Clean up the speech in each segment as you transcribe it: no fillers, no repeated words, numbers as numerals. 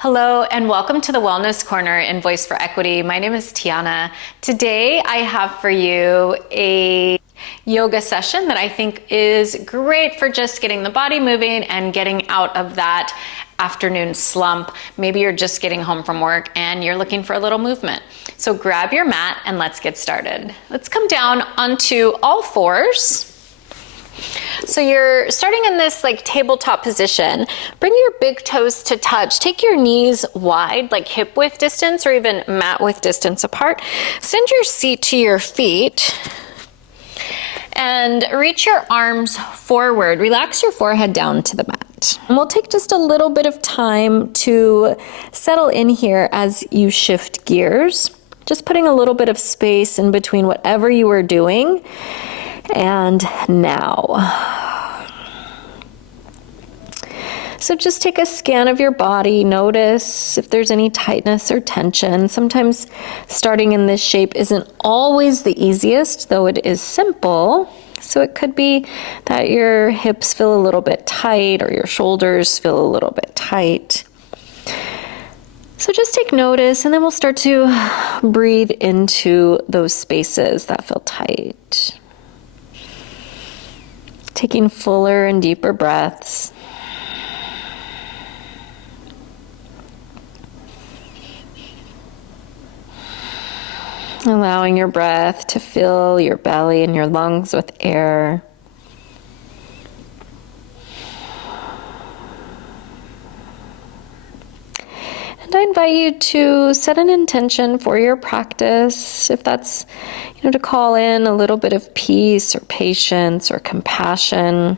Hello and welcome to the Wellness Corner in Voice for Equity. My name is Tiana. Today I have for you a yoga session that I think is great for just getting the body moving and getting out of that afternoon slump. Maybe you're just getting home from work and you're looking for a little movement. So grab your mat and let's get started. Let's come down onto all fours. So you're starting in this like tabletop position. Bring your big toes to touch. Take your knees wide, like hip width distance or even mat width distance apart. Send your seat to your feet and reach your arms forward. Relax your forehead down to the mat. And we'll take just a little bit of time to settle in here as you shift gears. Just putting a little bit of space in between whatever you were doing and now. So just take a scan of your body. Notice if there's any tightness or tension. Sometimes starting in this shape isn't always the easiest, though it is simple. So it could be that your hips feel a little bit tight or your shoulders feel a little bit tight. So just take notice, and then we'll start to breathe into those spaces that feel tight. Taking fuller and deeper breaths. Allowing your breath to fill your belly and your lungs with air. And I invite you to set an intention for your practice, if that's, to call in a little bit of peace or patience or compassion.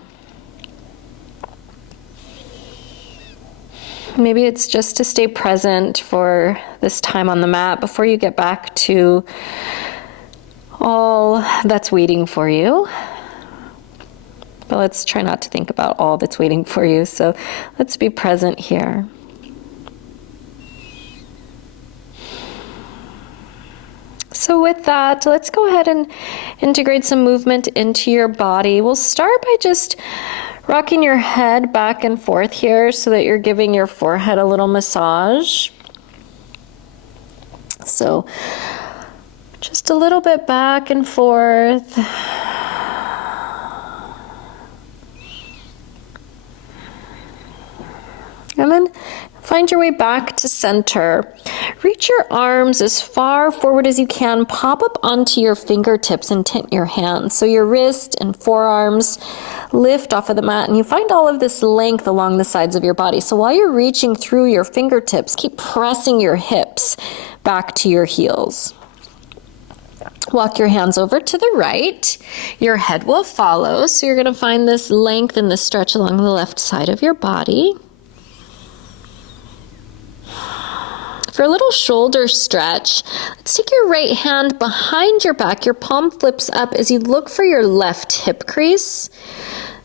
Maybe it's just to stay present for this time on the mat before you get back to all that's waiting for you. But let's try not to think about all that's waiting for you. So let's be present here. So with that, let's go ahead and integrate some movement into your body. We'll start by just rocking your head back and forth here so that you're giving your forehead a little massage. So just a little bit back and forth. And then find your way back to center. Reach your arms as far forward as you can. Pop up onto your fingertips and tent your hands. So your wrist and forearms lift off of the mat, and you find all of this length along the sides of your body. So while you're reaching through your fingertips, keep pressing your hips back to your heels. Walk your hands over to the right. Your head will follow. So you're going to find this length and this stretch along the left side of your body. For a little shoulder stretch, let's take your right hand behind your back. Your palm flips up as you look for your left hip crease,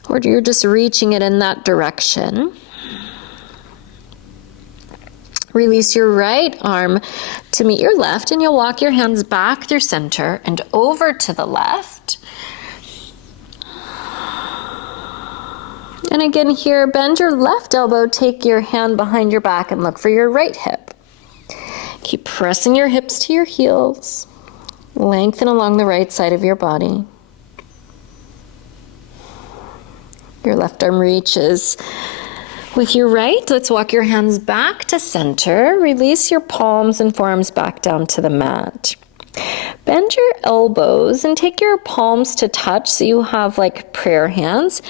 or you're just reaching it in that direction. Release your right arm to meet your left, and you'll walk your hands back through center and over to the left. And again here, bend your left elbow, take your hand behind your back and look for your right hip. Keep pressing your hips to your heels. Lengthen along the right side of your body. Your left arm reaches with your right. Let's walk your hands back to center. Release your palms and forearms back down to the mat. Bend your elbows and take your palms to touch so you have like prayer hands.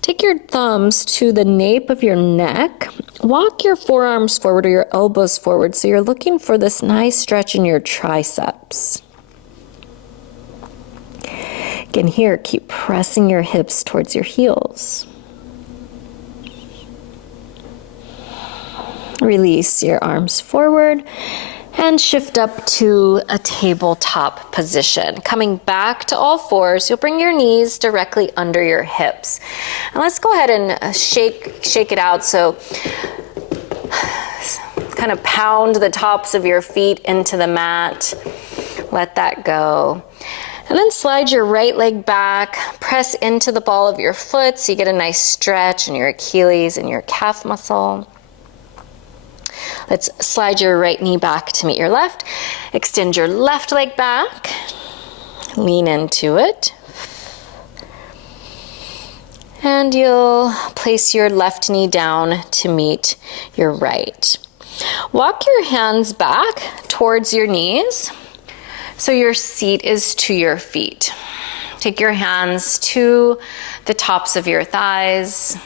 Take your thumbs to the nape of your neck. Walk your forearms forward or your elbows forward so you're looking for this nice stretch in your triceps. Again here, keep pressing your hips towards your heels. Release your arms forward and shift up to a tabletop position. Coming back to all fours, you'll bring your knees directly under your hips. And let's go ahead and shake it out. So kind of pound the tops of your feet into the mat. Let that go. And then slide your right leg back, press into the ball of your foot so you get a nice stretch in your Achilles and your calf muscle. Let's slide your right knee back to meet your left. Extend your left leg back. Lean into it. And you'll place your left knee down to meet your right. Walk your hands back towards your knees so your seat is to your feet. Take your hands to the tops of your thighs.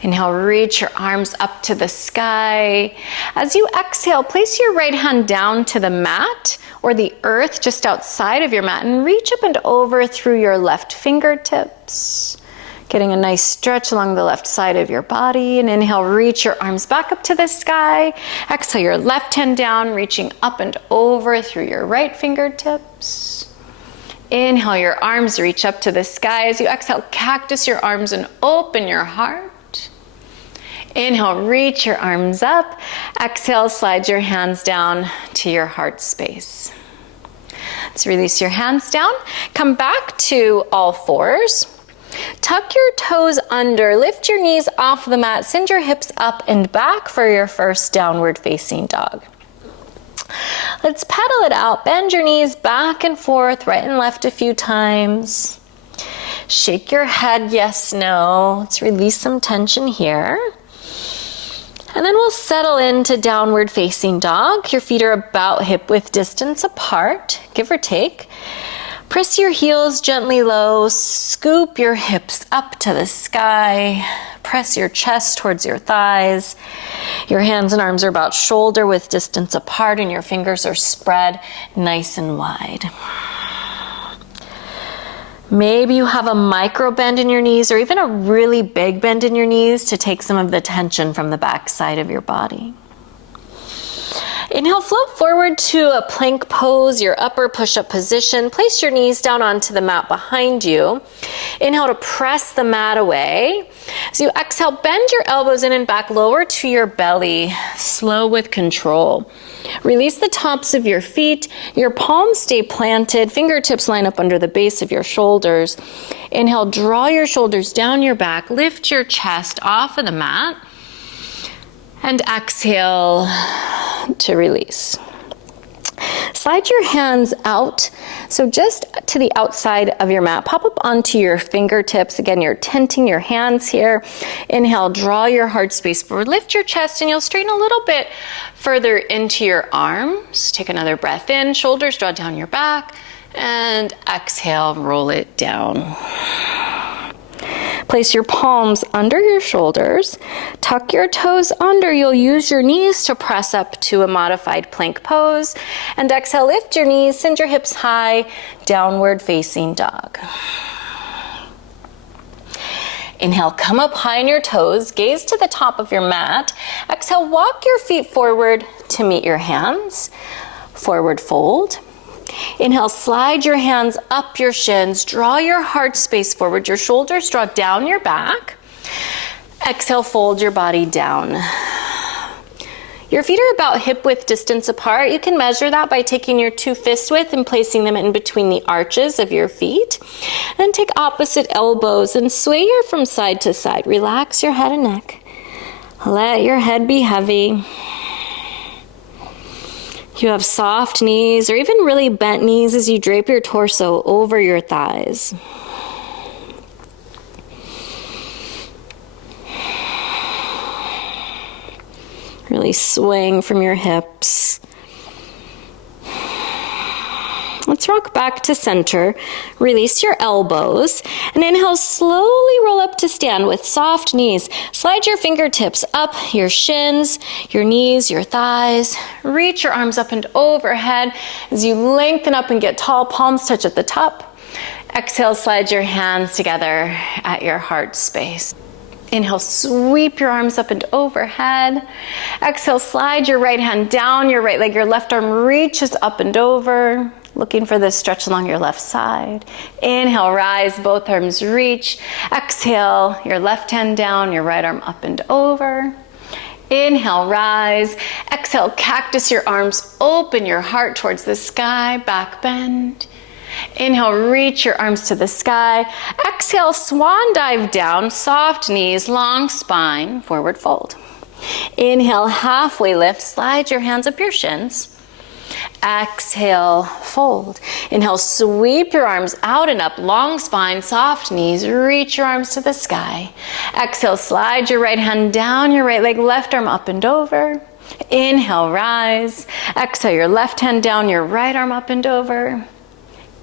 Inhale, reach your arms up to the sky. As you exhale, place your right hand down to the mat or the earth just outside of your mat and reach up and over through your left fingertips. Getting a nice stretch along the left side of your body. And inhale, reach your arms back up to the sky. Exhale, your left hand down, reaching up and over through your right fingertips. Inhale, your arms reach up to the sky. As you exhale, cactus your arms and open your heart. Inhale, reach your arms up. Exhale, slide your hands down to your heart space. Let's release your hands down. Come back to all fours. Tuck your toes under, lift your knees off the mat, send your hips up and back for your first downward facing dog. Let's pedal it out, bend your knees back and forth, right and left a few times. Shake your head, yes, no. Let's release some tension here. And then we'll settle into downward facing dog. Your feet are about hip width distance apart, give or take. Press your heels gently low, scoop your hips up to the sky, press your chest towards your thighs. Your hands and arms are about shoulder width distance apart and your fingers are spread nice and wide. Maybe you have a micro bend in your knees or even a really big bend in your knees to take some of the tension from the back side of your body. Inhale, float forward to a plank pose, your upper push-up position. Place your knees down onto the mat behind you. Inhale to press the mat away. As you exhale, bend your elbows in and back, lower to your belly, slow with control. Release the tops of your feet. Your palms stay planted. Fingertips line up under the base of your shoulders. Inhale, draw your shoulders down your back. Lift your chest off of the mat. And exhale to release. Slide your hands out, so just to the outside of your mat. Pop up onto your fingertips. Again, you're tenting your hands here. Inhale, draw your heart space forward. Lift your chest and you'll straighten a little bit further into your arms. Take another breath in, shoulders draw down your back, and exhale, roll it down. Place your palms under your shoulders. Tuck your toes under. You'll use your knees to press up to a modified plank pose. And exhale, lift your knees, send your hips high, downward facing dog. Inhale, come up high on your toes, gaze to the top of your mat. Exhale, walk your feet forward to meet your hands. Forward fold. Inhale, slide your hands up your shins, draw your heart space forward, your shoulders draw down your back. Exhale, fold your body down. Your feet are about hip width distance apart. You can measure that by taking your two fist width and placing them in between the arches of your feet. And take opposite elbows and sway your from side to side. Relax your head and neck. Let your head be heavy. You have soft knees or even really bent knees as you drape your torso over your thighs. Really swing from your hips. Let's rock back to center. Release your elbows and inhale, slowly roll up to stand with soft knees. Slide your fingertips up your shins, your knees, your thighs. Reach your arms up and overhead as you lengthen up and get tall. Palms touch at the top. Exhale, slide your hands together at your heart space. Inhale, sweep your arms up and overhead. Exhale, slide your right hand down your right leg. Your left arm reaches up and over. Looking for this stretch along your left side. Inhale, rise, both arms reach. Exhale, your left hand down, your right arm up and over. Inhale, rise. Exhale, cactus your arms, open your heart towards the sky, back bend. Inhale, reach your arms to the sky. Exhale, swan dive down, soft knees, long spine, forward fold. Inhale, halfway lift, slide your hands up your shins. Exhale, fold. Inhale, sweep your arms out and up, long spine, soft knees, reach your arms to the sky. Exhale, slide your right hand down your right leg, left arm up and over. Inhale, rise. Exhale, your left hand down, your right arm up and over.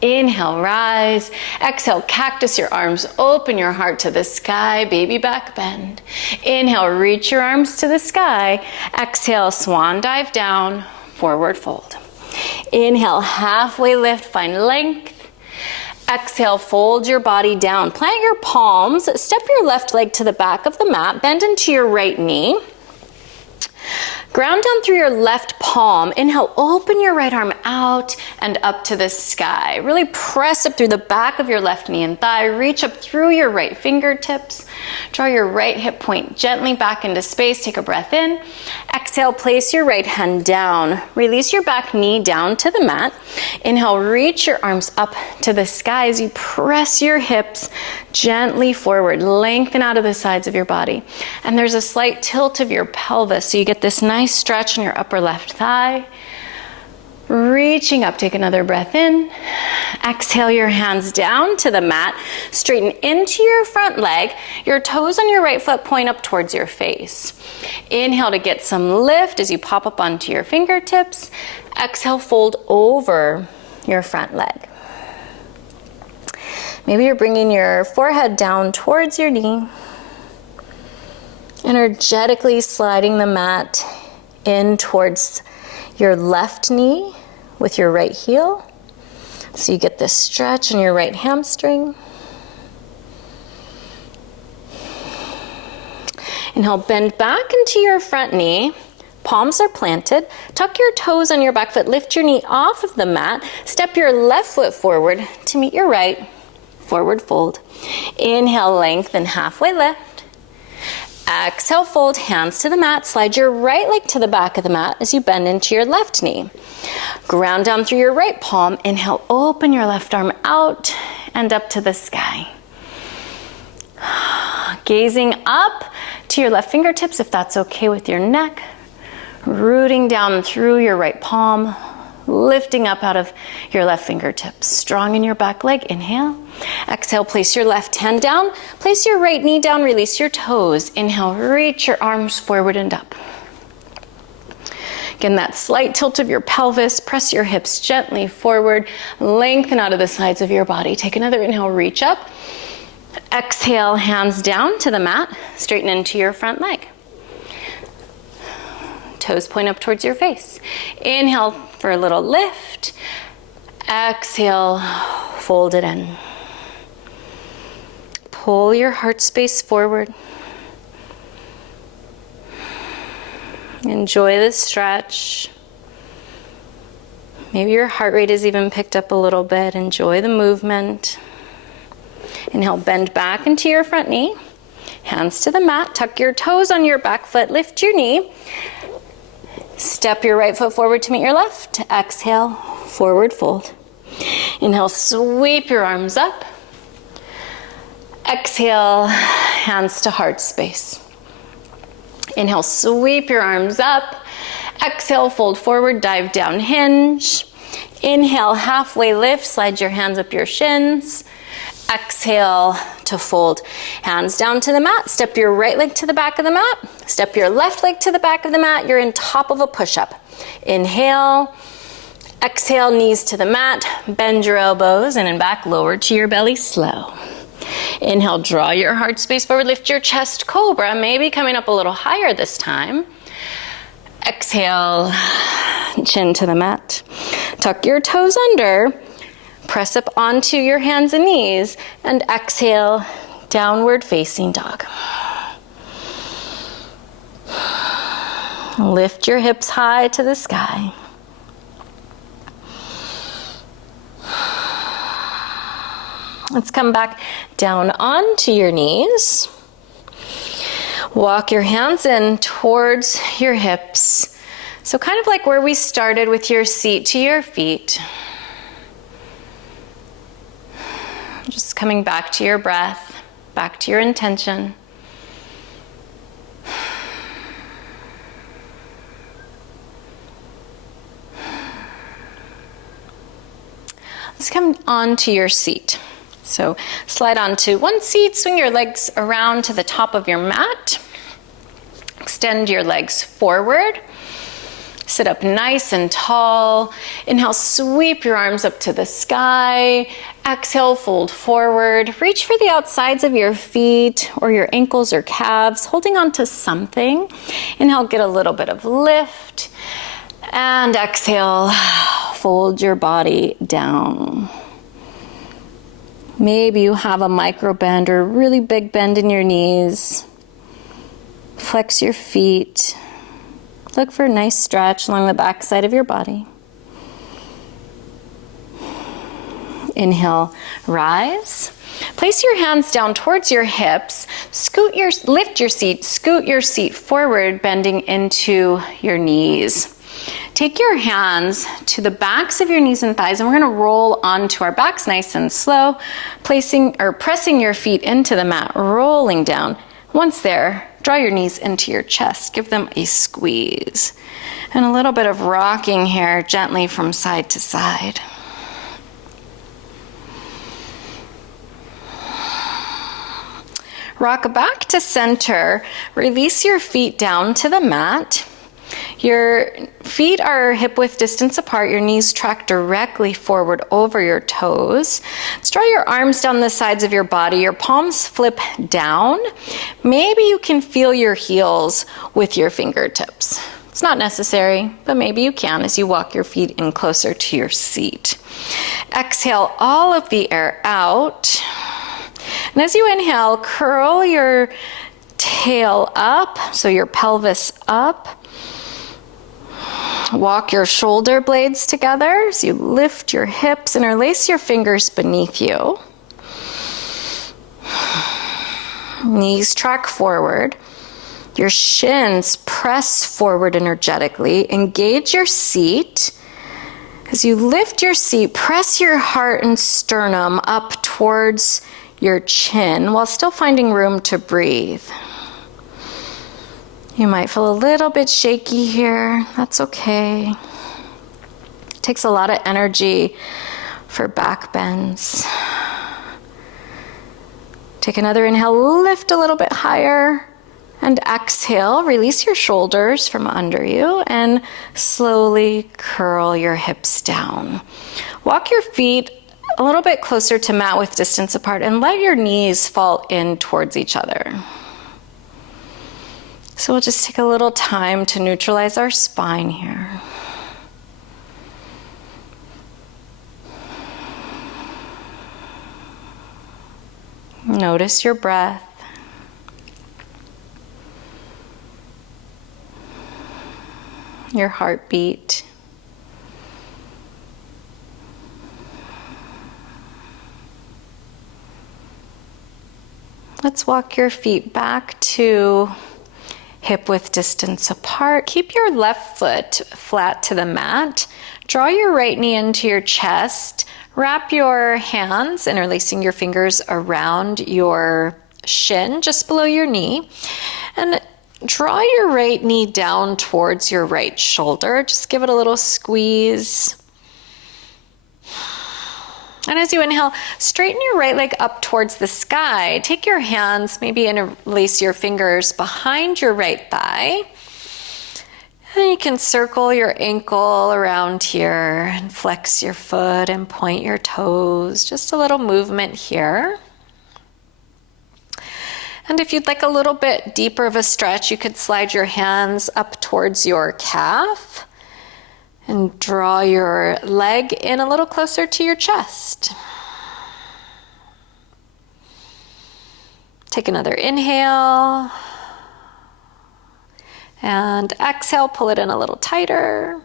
Inhale, rise. Exhale, cactus your arms, open your heart to the sky, baby back bend. Inhale, reach your arms to the sky. Exhale, swan dive down, forward fold. Inhale, halfway lift, find length. Exhale, fold your body down. Plant your palms, step your left leg to the back of the mat, bend into your right knee. Ground down through your left palm. Inhale, open your right arm out and up to the sky. Really press up through the back of your left knee and thigh. Reach up through your right fingertips. Draw your right hip point gently back into space. Take a breath in. Exhale, place your right hand down. Release your back knee down to the mat. Inhale, reach your arms up to the sky as you press your hips gently forward. Lengthen out of the sides of your body. And there's a slight tilt of your pelvis, so you get this nice stretch in your upper left thigh. Reaching up, take another breath in. Exhale your hands down to the mat. Straighten into your front leg. Your toes on your right foot point up towards your face. Inhale to get some lift as you pop up onto your fingertips. Exhale, fold over your front leg. Maybe you're bringing your forehead down towards your knee. Energetically sliding the mat in towards your left knee with your right heel. So you get this stretch in your right hamstring. Inhale, bend back into your front knee. Palms are planted. Tuck your toes on your back foot. Lift your knee off of the mat. Step your left foot forward to meet your right. Forward fold. Inhale, lengthen, halfway lift. Exhale, fold, hands to the mat. Slide your right leg to the back of the mat as you bend into your left knee. Ground down through your right palm. Inhale, open your left arm out and up to the sky. Gazing up to your left fingertips, if that's okay with your neck. Rooting down through your right palm. Lifting up out of your left fingertips. Strong in your back leg. Inhale. Exhale, place your left hand down. Place your right knee down. Release your toes. Inhale, reach your arms forward and up. Again, that slight tilt of your pelvis. Press your hips gently forward. Lengthen out of the sides of your body. Take another inhale, reach up. Exhale, hands down to the mat. Straighten into your front leg. Toes point up towards your face. Inhale for a little lift. Exhale, fold it in. Pull your heart space forward. Enjoy the stretch. Maybe your heart rate is even picked up a little bit. Enjoy the movement. Inhale, bend back into your front knee. Hands to the mat. Tuck your toes on your back foot. Lift your knee. Step your right foot forward to meet your left. Exhale, forward fold. Inhale, sweep your arms up. Exhale, hands to heart space. Inhale, sweep your arms up. Exhale, fold forward, dive down, hinge. Inhale, halfway lift, slide your hands up your shins. Exhale to fold. Hands down to the mat. Step your right leg to the back of the mat. Step your left leg to the back of the mat. You're in top of a push-up. Inhale. Exhale, knees to the mat. Bend your elbows and in back, lower to your belly, slow. Inhale, draw your heart space forward. Lift your chest, cobra. Maybe coming up a little higher this time. Exhale, chin to the mat. Tuck your toes under. Press up onto your hands and knees and exhale, downward facing dog. Lift your hips high to the sky. Let's come back down onto your knees. Walk your hands in towards your hips. So kind of like where we started with your seat to your feet. Just coming back to your breath, back to your intention. Let's come onto your seat. So slide onto one seat, swing your legs around to the top of your mat. Extend your legs forward. Sit up nice and tall. Inhale, sweep your arms up to the sky. Exhale, fold forward. Reach for the outsides of your feet or your ankles or calves, holding on to something. Inhale, get a little bit of lift. And exhale, fold your body down. Maybe you have a micro bend or a really big bend in your knees. Flex your feet. Look for a nice stretch along the back side of your body. Inhale, rise. Place your hands down towards your hips. Lift your seat, scoot your seat forward, bending into your knees. Take your hands to the backs of your knees and thighs, and we're going to roll onto our backs nice and slow, pressing your feet into the mat, rolling down. Once there, draw your knees into your chest. Give them a squeeze. And a little bit of rocking here gently from side to side. Rock back to center. Release your feet down to the mat. Your feet are hip-width distance apart. Your knees track directly forward over your toes. Let's draw your arms down the sides of your body. Your palms flip down. Maybe you can feel your heels with your fingertips. It's not necessary, but maybe you can as you walk your feet in closer to your seat. Exhale all of the air out. And as you inhale, curl your tail up, so your pelvis up. Walk your shoulder blades together as you lift your hips, interlace your fingers beneath you. Knees track forward. Your shins press forward energetically. Engage your seat. As you lift your seat, press your heart and sternum up towards your chin while still finding room to breathe. You might feel a little bit shaky here. That's okay. It takes a lot of energy for back bends. Take another inhale, lift a little bit higher, and exhale, release your shoulders from under you and slowly curl your hips down. Walk your feet a little bit closer to mat width distance apart and let your knees fall in towards each other. So we'll just take a little time to neutralize our spine here. Notice your breath. Your heartbeat. Let's walk your feet back to hip-width distance apart. Keep your left foot flat to the mat. Draw your right knee into your chest. Wrap your hands, interlacing your fingers around your shin, just below your knee. And draw your right knee down towards your right shoulder. Just give it a little squeeze. And as you inhale, straighten your right leg up towards the sky. Take your hands, maybe interlace your fingers behind your right thigh. And you can circle your ankle around here and flex your foot and point your toes. Just a little movement here. And if you'd like a little bit deeper of a stretch, you could slide your hands up towards your calf and draw your leg in a little closer to your chest. Take another inhale. And exhale, pull it in a little tighter.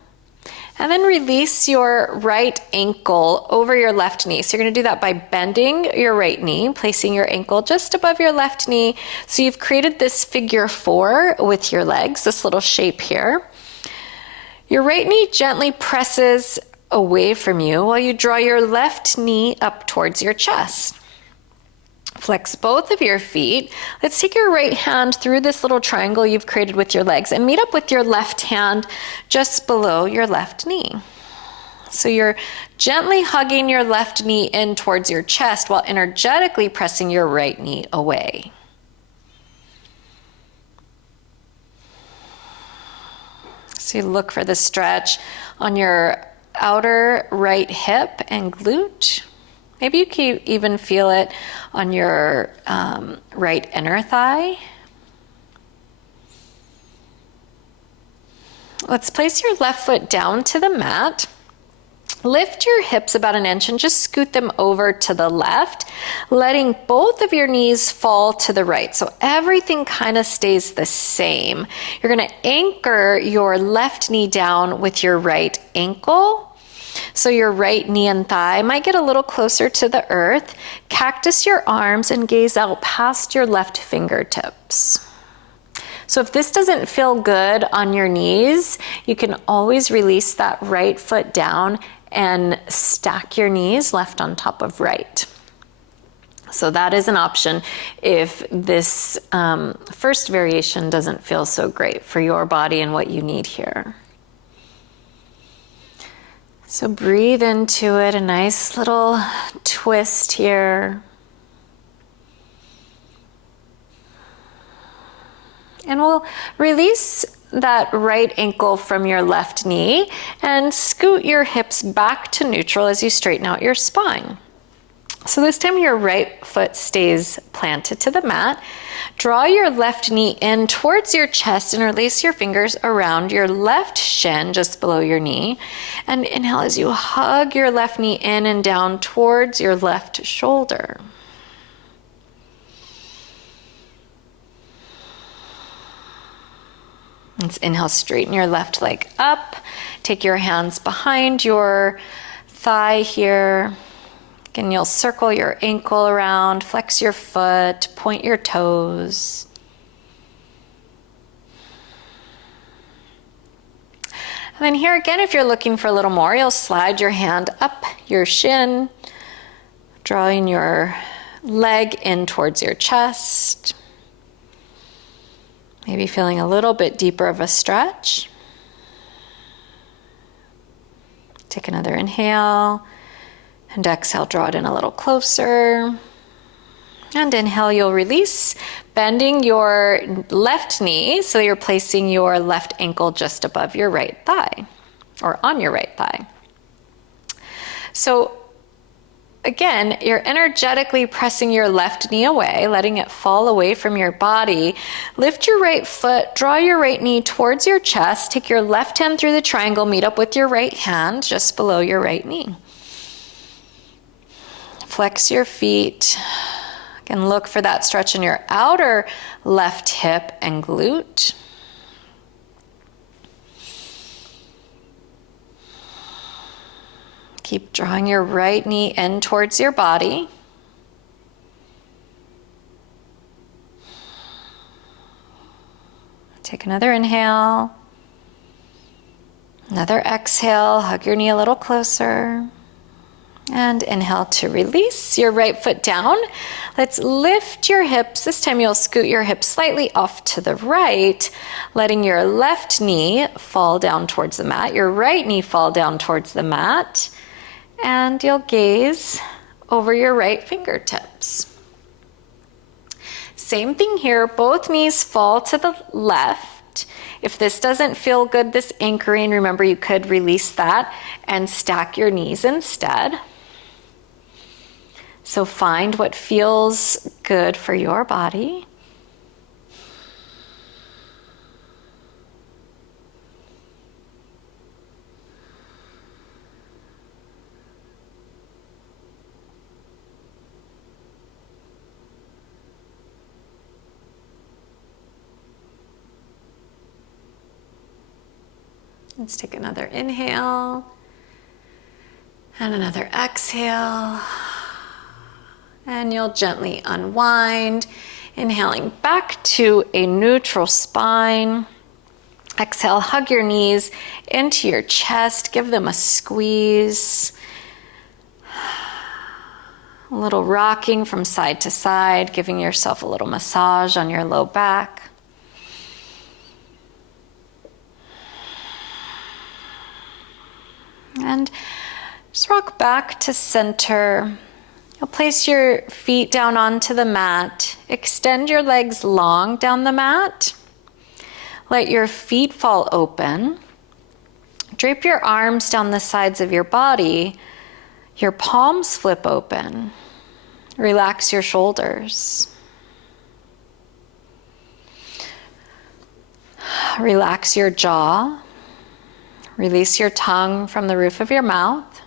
And then release your right ankle over your left knee. So you're going to do that by bending your right knee, placing your ankle just above your left knee. So you've created this figure 4 with your legs, this little shape here. Your right knee gently presses away from you while you draw your left knee up towards your chest. Flex both of your feet. Let's take your right hand through this little triangle you've created with your legs and meet up with your left hand just below your left knee. So you're gently hugging your left knee in towards your chest while energetically pressing your right knee away. So you look for the stretch on your outer right hip and glute. Maybe you can even feel it on your right inner thigh. Let's place your left foot down to the mat. Lift your hips about an inch and just scoot them over to the left, letting both of your knees fall to the right. So everything kind of stays the same. You're going to anchor your left knee down with your right ankle. So your right knee and thigh might get a little closer to the earth. Cactus your arms and gaze out past your left fingertips. So if this doesn't feel good on your knees, you can always release that right foot down and stack your knees left on top of right. So that is an option if this first variation doesn't feel so great for your body and what you need here. So breathe into it, a nice little twist here. And we'll release that right ankle from your left knee and scoot your hips back to neutral as you straighten out your spine. So this time your right foot stays planted to the mat. Draw your left knee in towards your chest and release your fingers around your left shin just below your knee. And inhale as you hug your left knee in and down towards your left shoulder. Let's inhale, straighten your left leg up. Take your hands behind your thigh here. Again, you'll circle your ankle around, flex your foot, point your toes. And then here again, if you're looking for a little more, you'll slide your hand up your shin, drawing your leg in towards your chest. Maybe feeling a little bit deeper of a stretch. Take another inhale and exhale, draw it in a little closer. And inhale, you'll release, bending your left knee so you're placing your left ankle just above your right thigh or on your right thigh. So again, you're energetically pressing your left knee away, letting it fall away from your body. Lift your right foot, draw your right knee towards your chest. Take your left hand through the triangle, meet up with your right hand just below your right knee. Flex your feet. Again, look for that stretch in your outer left hip and glute. Keep drawing your right knee in towards your body. Take another inhale. Another exhale, hug your knee a little closer. And inhale to release your right foot down. Let's lift your hips. This time you'll scoot your hips slightly off to the right, letting your left knee fall down towards the mat, your right knee fall down towards the mat. And you'll gaze over your right fingertips. Same thing here, both knees fall to the left. If this doesn't feel good, this anchoring, remember you could release that and stack your knees instead. So find what feels good for your body. Let's take another inhale and another exhale. And you'll gently unwind, inhaling back to a neutral spine. Exhale, hug your knees into your chest, give them a squeeze. A little rocking from side to side, giving yourself a little massage on your low back. And just rock back to center. You'll place your feet down onto the mat. Extend your legs long down the mat. Let your feet fall open. Drape your arms down the sides of your body. Your palms flip open. Relax your shoulders. Relax your jaw. Release your tongue from the roof of your mouth.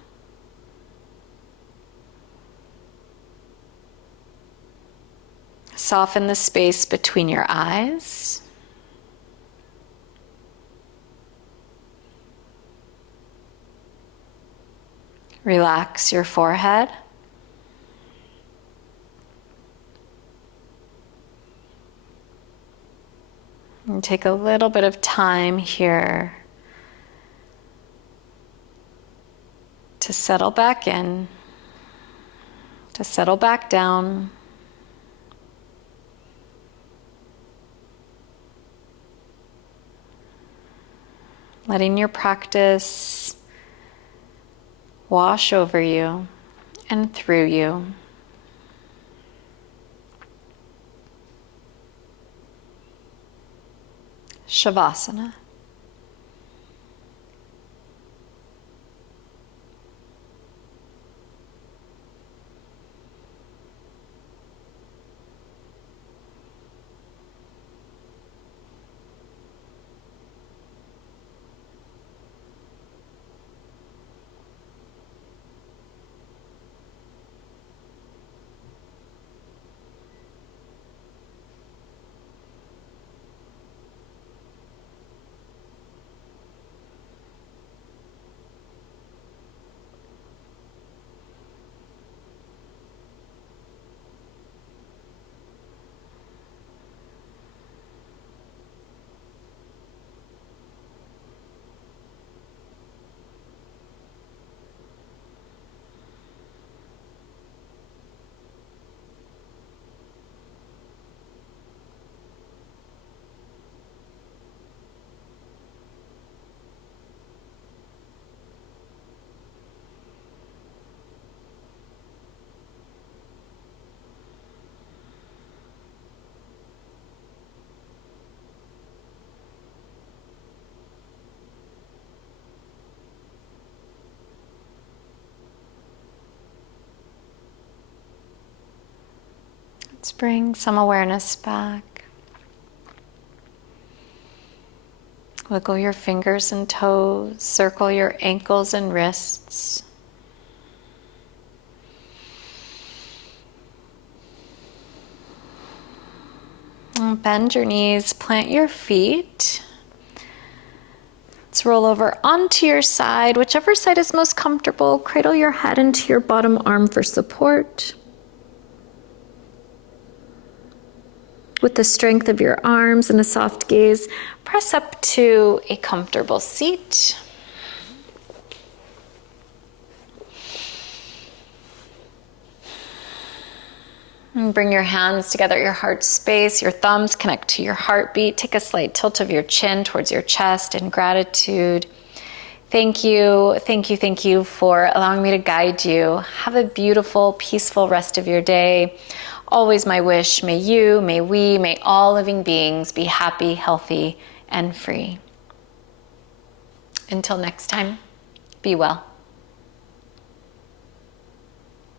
Soften the space between your eyes. Relax your forehead. And take a little bit of time here to settle back in, to settle back down. Letting your practice wash over you and through you. Shavasana. Let's bring some awareness back. Wiggle your fingers and toes, circle your ankles and wrists. And bend your knees, plant your feet. Let's roll over onto your side, whichever side is most comfortable. Cradle your head into your bottom arm for support. With the strength of your arms and a soft gaze, press up to a comfortable seat. And bring your hands together at your heart space. Your thumbs connect to your heartbeat. Take a slight tilt of your chin towards your chest in gratitude. Thank you for allowing me to guide you. Have a beautiful, peaceful rest of your day. Always my wish, may you, may we, may all living beings be happy, healthy, and free. Until next time, be well.